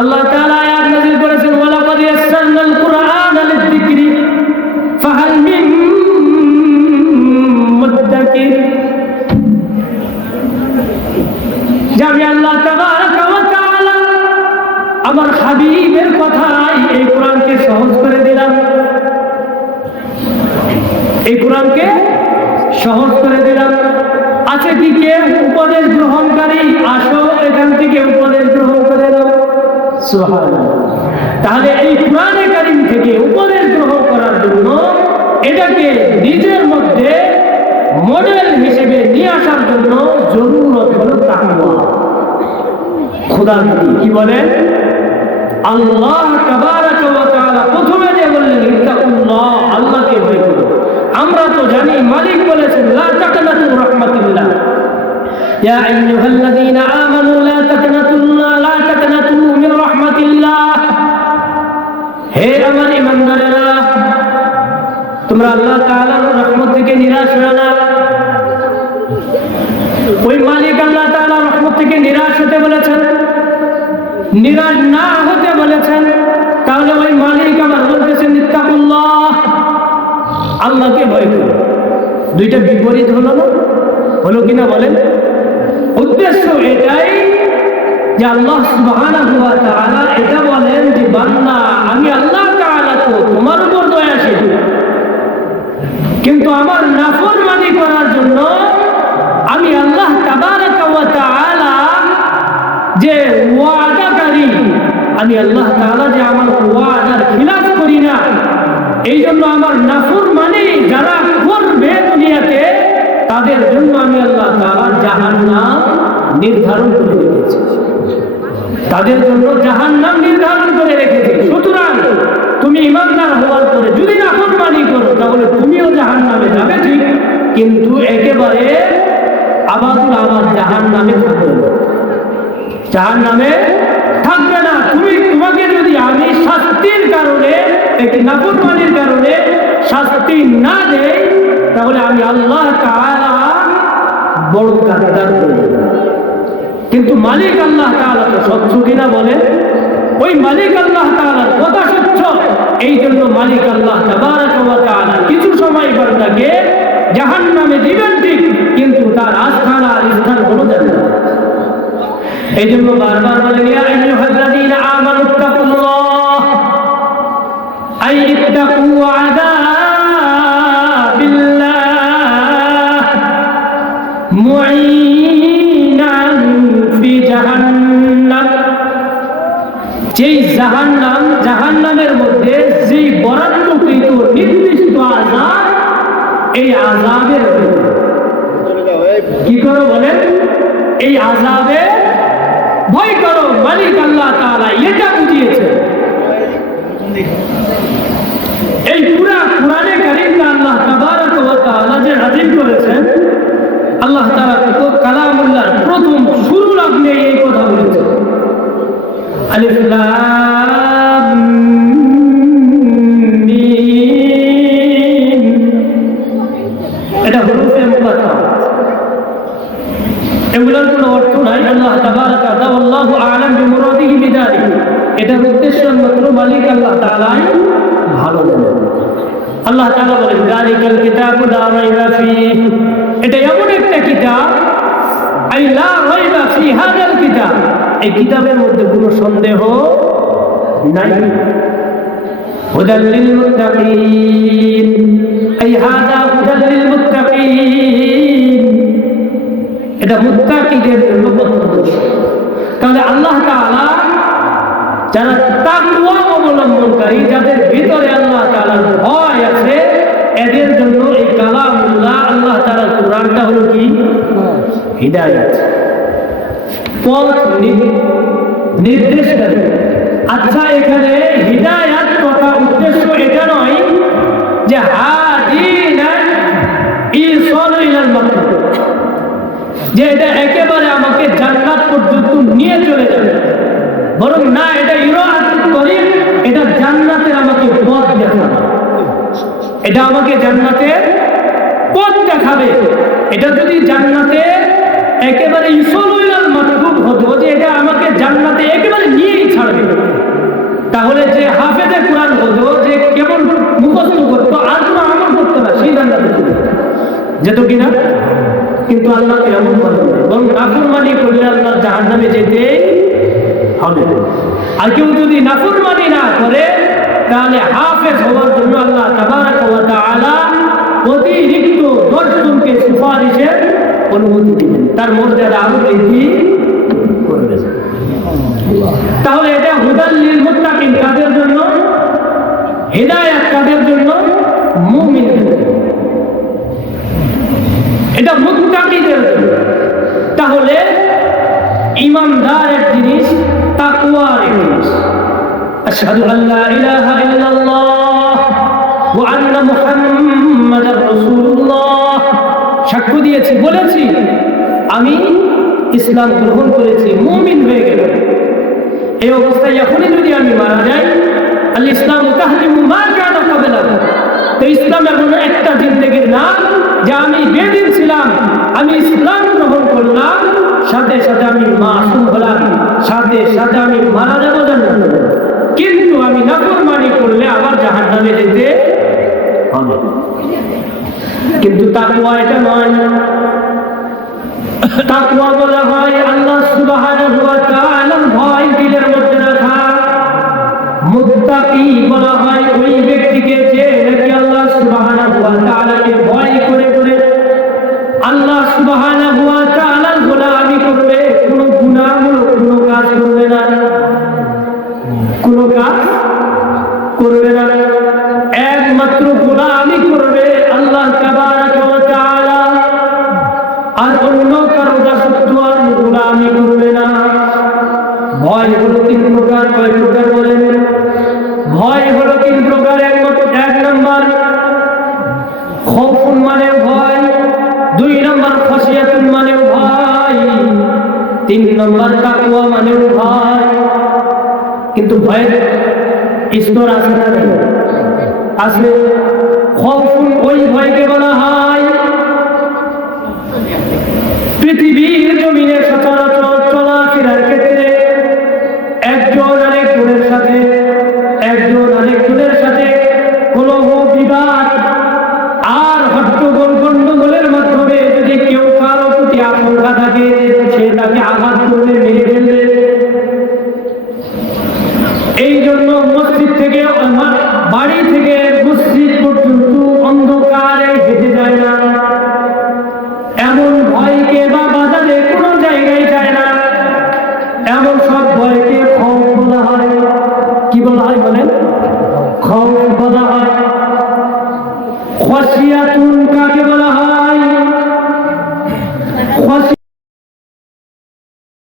আল্লাহ তাআলা আয়াত নাযিল করেছেন ওয়ালাকাদ ইয়াসসারনাল কুরআনা লিয-যিকরি ফাহাল মিন মুদ্দাকির। যে আমি আল্লাহ তাবারাকা ওয়া তাআলা আমার হাবিবের কথায় এই কোরআনকে সহজ করে দিলাম, এই কোরআনকে সহজ করে দিলাম। আছে কি কেউ উপদেশ গ্রহণকারী? আসো এখান থেকে উপদেশ গ্রহণ করে দাও। সুবহানাল্লাহ। তাহলে এই কোরআনে কারীম থেকে উপদেশ গ্রহণ করার জন্য এটাকে নিজের মধ্যে মডেল হিসেবে নিয়ে আসার জন্য জরুরত হলো তাকওয়া। খোদার প্রতি কি বলেন? আল্লাহ তাবারাকা ওয়া তাআলা প্রথমে যে বললেন ইত্তাকুল্লাহ, আল্লাহকে ভয় করো। আমরা তো জানি মালিক বলেছেন লা তাকনাতু রাহমাতিল্লাহ, ইয়া আইয়ুহাল্লাযীনা আমানু লা তাকনাতু মির রাহমাতিল্লাহ। হে আমার ঈমানদারেরা, তোমরা আল্লাহ তাআলার রহমত থেকে নিরাশ হও না। ওই মালিক আল্লাহ তাআলার রহমত থেকে নিরাশ হতে বলেছেন, নিরাশ না হতে বলেছেন। তাহলে ওই মালিক আমার বলতেছেন ইত্তাকুল্লাহ, আল্লাহকে ভয় করো। দুইটা বিপরীত হলো না? হলো কিনা বলেন? উদ্দেশ্য এটাই যে আল্লাহ সুবহানাহু ওয়া তাআলা এটা বলেন যে বান্দা আমি আল্লাহ তাআলা তো তোমার উপর দয়াশীল, কিন্তু আমার নাফরমানি করার জন্য আমি আল্লাহ তাবারাকা ওয়া তাআলা যে ওয়াদাকারী, আমি আল্লাহ তাআলা যে আমার ওয়াদার খিলাফ করি না, এই জন্য আমার নাফরমানি যারা করবে দুনিয়াতে তাদের জন্য আমি আল্লাহ তাআলা জাহান্নাম নির্ধারণ করে রেখেছি, তাদের জন্য জাহান্নাম নির্ধারণ করে রেখেছি। সুতরাং তুমি ঈমানদার হওয়ার পরে যদি নাফরমানি করো তাহলে তুমিও জাহান্নামে যাবে ঠিক, কিন্তু একেবারে আবাদুল আবাদ জাহান্নামে থাকবে না, জাহান্নামে থাকবে না। তোমাকে যদি আমি শাস্তির কারণে, একটি নাফরমানির কারণে শাস্তি না দেই, তাহলে আমি আল্লাহ তাআলা বড় কাদার করব। কিন্তু মালিক আল্লাহ তাআলা তো সত্য কিনা বলেন? ওই মালিক আল্লাহ তাআলার কথা সত্য, এই জন্য মালিক আল্লাহ তাবারাকা ওয়া তাআলা কিছু সময় বান্দাকে জাহান্নামে দিবেন ঠিক, কিন্তু তার আস্থানা আর স্থান হলো জান্নাত। এই জন্য বারবার বলেন ইয়া আইয়ুহাল্লাযীনা আমানু ইত্তাকুল্লাহ, আই ইত্তাকু আযাবিল্লাহ মুঈনান ফি জাহান্নাম। যেই জাহান্নামের মধ্যে যেই বরাদ্দকৃত নির্দিষ্ট আযাব, এই আযাবের কি করো বলেন? এই আযাবে ভয় করো। মালিক আল্লাহ তাআলা এটা বুঝিয়েছে। এই পুরা কোরআনে কারীমটা আল্লাহ তাবারাকা ওয়া তাআলা যে নাযিল করেছেন, আল্লাহ তাআলা তো কালামুল্লাহর প্রথম শুরু লগ্নে এই কথা বলেছেন, আলিফ লাম মিম। এটা হুরুফে মুকাত্তাআত, এগুলোর কোনো অর্থ নাই। আল্লাহ তাবারাকা ওয়াল্লাহু আ'লাম বিমুরাদিহি বিযালিক, এটার উদ্দেশ্য মাত্র মালিক আল্লাহ তাআলাই ভালো জানেন। আল্লাহ তাআলা বলেন যালিকাল কিতাবু লা রাইবা ফীহি, এটা এমন একটা কিতাব, আই লা রাইবা ফী হাযাল কিতাব, এই কিতাবের মধ্যে কোনো সন্দেহ নাই। হুদাল লিল মুত্তাকিন, আই হাযা হুদাল লিল মুত্তাকিন, এটা মুত্তাকিদের জন্য পথপ্রদর্শক। তাহলে আল্লাহ তাআলা যারা তাকওয়া অবলম্বনকারী, যাদের ভিতরে আল্লাহ তাআলার ভয় আছে, এদের জন্য এই কালামুল্লাহ আল্লাহ তাআলার কোরআনটা হলো কি? হিদায়াত, পথ নির্দেশকারী। আচ্ছা, এখানে হিদায়াত কথা উদ্দেশ্য এটা নয় যে হাদিনা ইসালু ইলাল মাকতুব, যে এটা একেবারে আমাকে জান্নাত পর্যন্ত নিয়ে চলে যাবে, বরং না, এটা ইরাদাতুত তরিক, এটা জান্নাতের আমাকে পথ দেখাবে, এটা আমাকে জান্নাতের পথ দেখাবে। এটা যদি জান্নাতে একেবারে ইসালু ইলাল মাকতুব হতো, যে এটা আমাকে জান্নাতে একেবারে নিয়েই ছাড়বে, তাহলে যে হাফেজে কোরআন হতো, যে কেবল মুখস্থ করতো আর কোনো আমল করতো না, সেই জান্নাতে চলে যেত কিনা? কিন্তু আল্লাহ এমন করেন না, বরং নাফরমানি করলে আল্লাহ জাহান্নামে যেতে হবে। আর কেউ যদি নাফরমানি না করে তাহলে হাফেজ হওয়ার জন্য আল্লাহ তাবারাক ওয়া তাআলা অতিরিক্ত 10 জনকে সুপারিশের অনুমতি দিবেন, তার মর্যাদা আরো বৃদ্ধি করবে। তাহলে এটা হুদাল লিল মুত্তাকিন কাদের জন্য? হিদায়াত কাদের জন্য? মুমিনদের জন্য। এটা মুত্তাকিদের জন্য। তাহলে ঈমানদারের জিনিস, তাকওয়ার জিনিস। আশহাদু আল্লা ইলাহা ইল্লাল্লাহ ওয়া আন্না মুহাম্মাদার রাসূলুল্লাহ, সাক্ষ্য দিয়েছি, বলেছি আমি ইসলাম গ্রহণ করেছি, মুমিন হয়ে গেলাম। এই অবস্থায় এখনই যদি আমি মারা যাই, আল ইসলাম তাহদিমু মা কানা ক্বাবলাহু, তো ইসলাম এমন একটা জিন্দেগির নাম যে আমি বেদিন ছিলাম, আমি ইসলাম গ্রহণ করলাম, সাথে সাথে আমি মাসুম হলাম, সাথে সাথে আমি মারা যাবো জান্নাতে। কিন্তু আমি নাফরমানি করলে আবার জাহান্নামে যেতে হবে। কিন্তু তাকওয়া এটা নয়। তাকওয়া বলা হয় আল্লাহ সুবহানাহু ওয়া তাআলার ভয় দিলের মধ্যে রাখা। মুত্তাকি বলা হয় ওই ব্যক্তিকে যে নাকি আল্লাহ সুবহানাহু ওয়া তাআলাকে ভয় করে করে আল্লাহ সুবহানাহু ওয়া তাআলার গোলামি করবে, কোনো গুনাহমূলক কোনো কাজ করবে না, কোনো কাজ করবে না, একমাত্র গোলামি করবে আল্লাহ তাবারাক ওয়া তাআলা, আর অন্য কারো দাসত্ব আর গোলামি করবে না। ভয় হলো 3 প্রকার। কয় প্রকার বলেন? ভয় হলো 3 প্রকার। এক নম্বর খৌফুন মানে ভয়, 2 নম্বর খাশিয়াতুন মানে ভয়, 3 নম্বর তাকওয়া মানে ভয়। কিন্তু ভয়ের স্তর আছে না? আসলে খৌফুন ওই ভয়কে বলা হয় পৃথিবীর জমিনে সচরাচর চলাফেরার ক্ষেত্রে একজন আরেকজনের সাথে কলহ বিবাদ আর হট্টগোল গন্ডগোলের মাধ্যমে যদি কেউ কারো প্রতি আশঙ্কা থাকে, সে তাকে আঘাত করবে, মেরে ফেলবে। এই জন্য মসজিদ থেকে, বাড়ি থেকে মসজিদ পর্যন্ত অন্ধকারে হেঁটে যায় না, এমন ভয়কে বা বাজারে কোনো জায়গায় যায় না, এমন সব ভয়কে খৌফ বলা হয়। কি বলা হয় বলেন? খৌফ বলা হয়। খাশিয়াতুন